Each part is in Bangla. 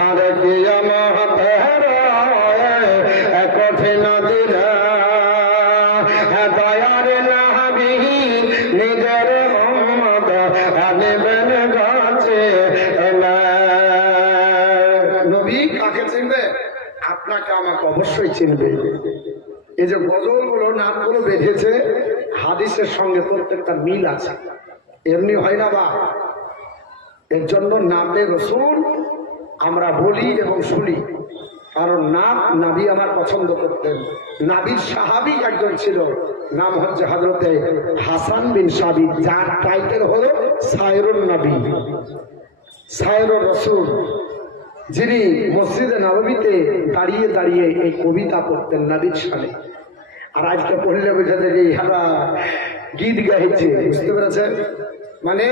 আর কিয়ামতের কঠিন দিন দয়ার নবী নিজের উম্মত আনবেন গাছে। নবী কাকে চিনবে? আপনাকে আমাকে অবশ্যই চিনবে। এই যে গজলগুলো নামগুলো বেঁধেছে হাদিসের সঙ্গে প্রত্যেকটা মিল আছে, এমনি হয় না বা। এর জন্য নামে রসুল আমরা বলি এবং শুনি, কারণ নাম নাবি আমার পছন্দ করতেন। নাবির সাহাবী একজন ছিল, নাম হচ্ছে হযরতে হাসান বিন সাবিত, যার টাইটেল হলো সায়রুন নবী, সায়রুর রসুল, যিনি মসজিদে নববীতে দাঁড়িয়ে দাঁড়িয়ে এই কবিতা পড়তেন নবীর সামনে। আর আজকে পড়লে বুঝে দেখি হারা গীত গাইছে, বুঝতে পেরেছেন? মানে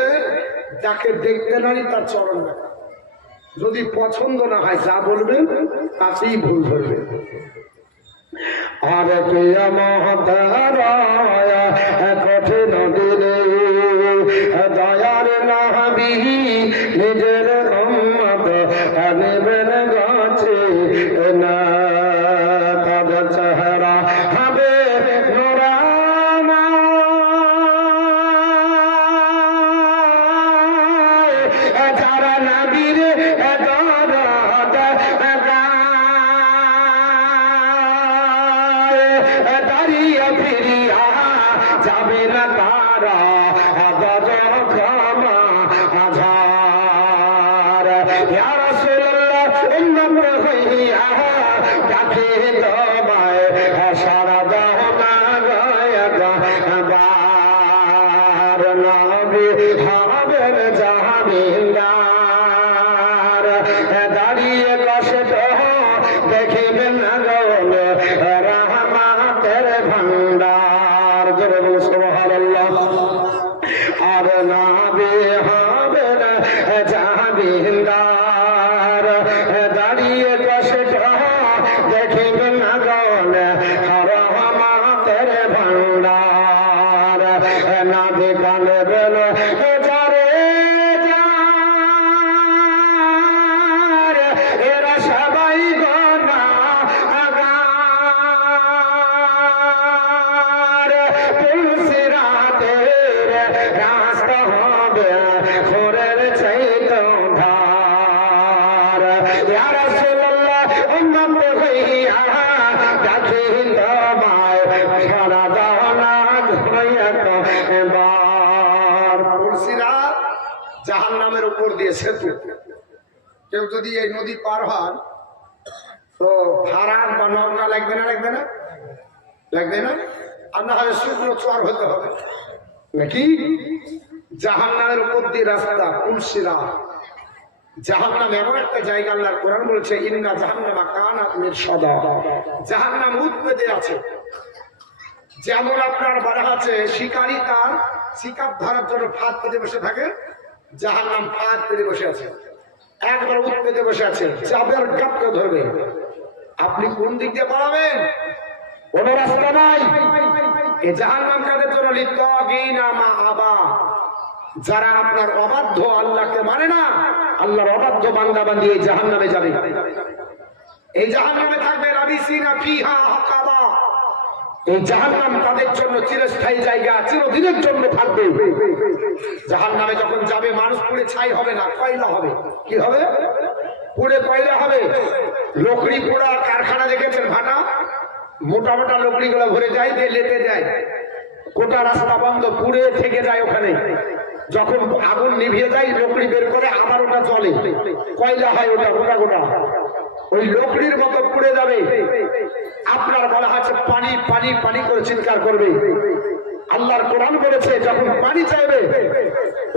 যাকে দেখতে নারী তার চরণ দেখা, যদি পছন্দ না হয় যা বলবেন তাতেই ভুল ধরবেন। আর কঠিন দিনে দয়ার নবী নিজের উম্মত আনবেন গাছে না। তাদের চেহারা হবে নূরাময়, যারা নবীর দাঁড়িয়ে ফিরিয়া যাবে না তারা গজর ক্ষমা আধার। ইয়া রাসূলুল্লাহ উম্মত হইয়া ডাকে তোমায় সারা দাও না গায়বার। নবী হবেন জামিনদার, দাঁড়িয়ে কষ্ট দেখিবেন না গৌল রহমতের ভান্ডার। জোরে বলো সুবহানাল্লাহ। আর নবী হবেন জামিনদার, দাঁড়িয়ে কষ্ট দেখিবেন না গৌল রহমতের ভান্ডার। নবী কানবেন যারে যার, এরা সবাই গুনাহগার। পুলসিরাতের রাস্তা হবে খোরের চাইতে ধার। ইয়া রাসূলুল্লাহ উম্মত হইয়া ডাকি তোমায় সারা দাও না গায়বার। পুলসিরাত জাহান্নামের উপর দিয়ে সেতু। কেউ যদি এই নদী পার হন তো ভাড়া বা নৌকা লাগবে না? লাগবে না? লাগবে না? আর না হয় শুকনো চর হতে হবে নাকি? জাহান্নামের উপর দিয়ে রাস্তা পুলসিরাত। জাহান্নাম এমন একটা জায়গা, আল্লাহর কোরআন বলেছে ইন্না জাহান্নামা কানাত মিরসাদা। জাহান্নাম উৎপেতে আছে, যেমন আপনার বাড়া আছে শিকারী তার শিকার ধরার জন্য ফাঁদ পেতে বসে থাকে, জাহান্নাম ফাঁদ পেতে বসে আছে, একবার উৎপেতে বসে আছে, চাবের কাপকে ধরবে। আপনি কোন দিক দিয়ে পালাবেন? কোন রাস্তা নাই। এই জাহান্নাম কাদের জন্য? লিত্তাগিনা মা আবা, যারা আপনার অবাধ্য, আল্লাহকে মানে না, আল্লাহর অবাধ্য বান্দা বান্দি এই জাহান্নামে যাবে। এই জাহান্নামে থাকবে রাবিসিনা ফিহা হাকাবা। এই জাহান্নাম তাদের জন্য চিরস্থায়ী জায়গা, চিরদিনের জন্য থাকবে। জাহান্নামে যখন যাবে মানুষ পুড়ে ছাই হবে না, কয়লা হবে। কি হবে? পুড়ে কয়লা হবে। লকড়ি পোড়া কারখানা দেখেছেন? ভাটা মোটা মোটা লকড়ি গুলো ভরে যায়, দিয়ে লেপে যায়, গোটা রাস্তা বন্ধ, পুড়ে থেকে যায় ওখানে। যখন আগুন নিভিয়ে যায় লকড়ি বের করে আবার ওটা চলে, কয়লা হয় ওটা গোটা গোটা, ওই লকড়ির মতো পুড়ে যাবে। আপনার বলা আছে পানি পানি পানি করে চিৎকার করবে। আল্লাহর কোরআন বলেছে যখন পানি চাইবে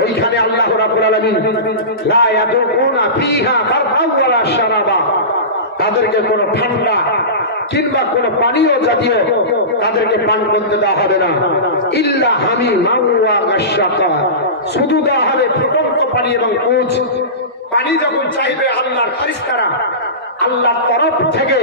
ওইখানে আল্লাহ রাব্বুল আলামিন লা ইয়াদুকুনা ফিহা বারদান ওয়ালা শারাবা, তাদেরকে কোনো ঠান্ডা কিংবা কোনো পানীয় জাতীয় তাদেরকে পান করতে দেওয়া হবে না। ইল্লা হামিমান ওয়া গাশশাকা, শুধু দেওয়া হবে ফুটন্ত পানি এবং কুচ। পানি যখন চাইবে আল্লাহর ফেরেশতারা আল্লাহর তরফ থেকে